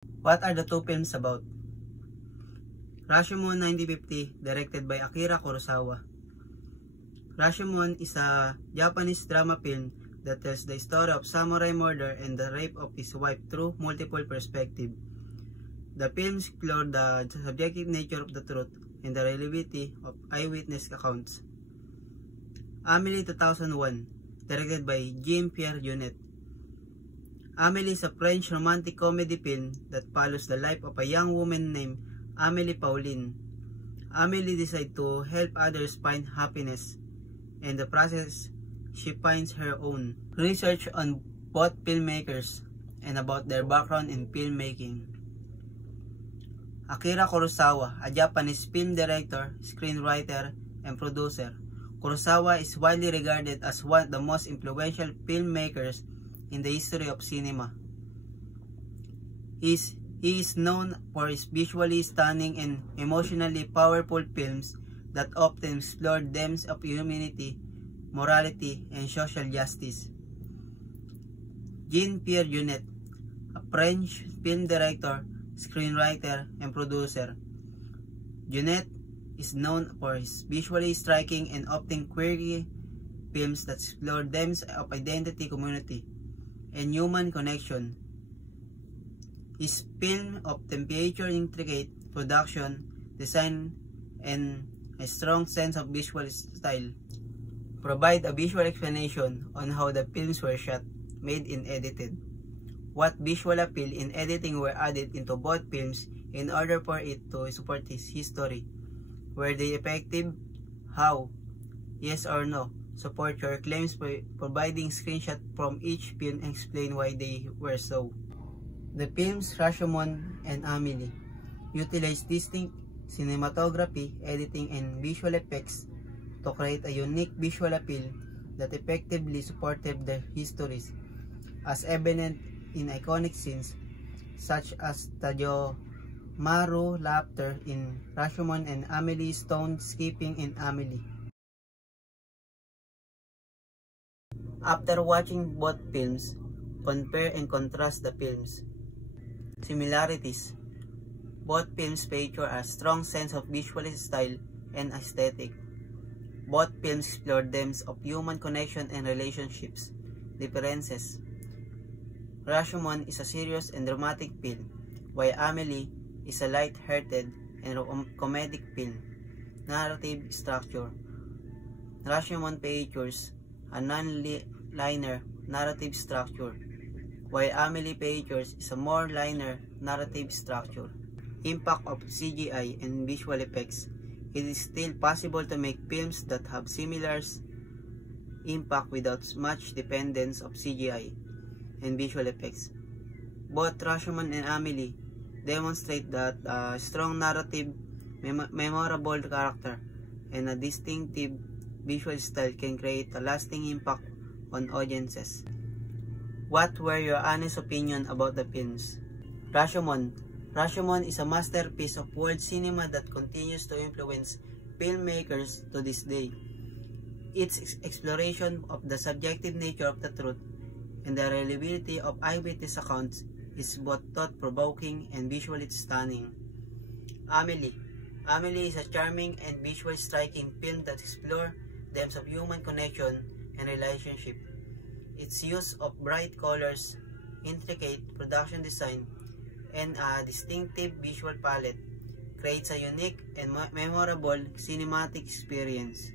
What are the two films about? Rashomon 1950, directed by Akira Kurosawa. Rashomon is a Japanese drama film that tells the story of samurai murder and the rape of his wife through multiple perspectives. The film explored the subjective nature of the truth and the reliability of eyewitness accounts. Amélie 2001, directed by Jean-Pierre Jeunet. Amélie is a French romantic comedy film that follows the life of a young woman named Amélie Pauline. Amélie decides to help others find happiness. In the process, she finds her own. Research on both filmmakers and about their background in filmmaking. Akira Kurosawa, a Japanese film director, screenwriter, and producer. Kurosawa is widely regarded as one of the most influential filmmakers in the history of cinema. He is known for his visually stunning and emotionally powerful films that often explore themes of humanity, morality, and social justice. Jean-Pierre Jeunet, a French film director, screenwriter, and producer. Jeunet is known for his visually striking and often quirky films that explore themes of identity, community, and human connection. His film often feature intricate production, design, and a strong sense of visual style. Provide a visual explanation on how the films were shot, made, and edited. What visual appeal and editing were added into both films in order for it to support his history. Were they effective? How? Yes or no? Support your claims by providing screenshots from each film and explain why they were so. The films Rashomon and Amélie utilize distinct cinematography, editing, and visual effects to create a unique visual appeal that effectively supported their histories, as evident in iconic scenes such as Tadyo Maru laughter in Rashomon and Amélie stone skipping in Amélie. After watching both films, compare and contrast the films. Similarities. Both films feature a strong sense of visual style and aesthetic. Both films explore themes of human connection and relationships. Differences. Rashomon is a serious and dramatic film, while Amélie is a light-hearted and comedic film. Narrative structure. Rashomon features a non-linear narrative structure, while Amélie features is a more linear narrative structure. Impact of CGI and visual effects. It is still possible to make films that have similar impact without much dependence of CGI and visual effects. Both Rashomon and Amélie demonstrate that a strong narrative, memorable character, and a distinctive visual style can create a lasting impact on audiences. What were your honest opinion about the films? Rashomon. Rashomon is a masterpiece of world cinema that continues to influence filmmakers to this day. Its exploration of the subjective nature of the truth and the reliability of eyewitness accounts is both thought-provoking and visually stunning. Amélie. Amélie is a charming and visually striking film that explores themes of human connection and relationship. Its use of bright colors, intricate production design, and a distinctive visual palette creates a unique and memorable cinematic experience.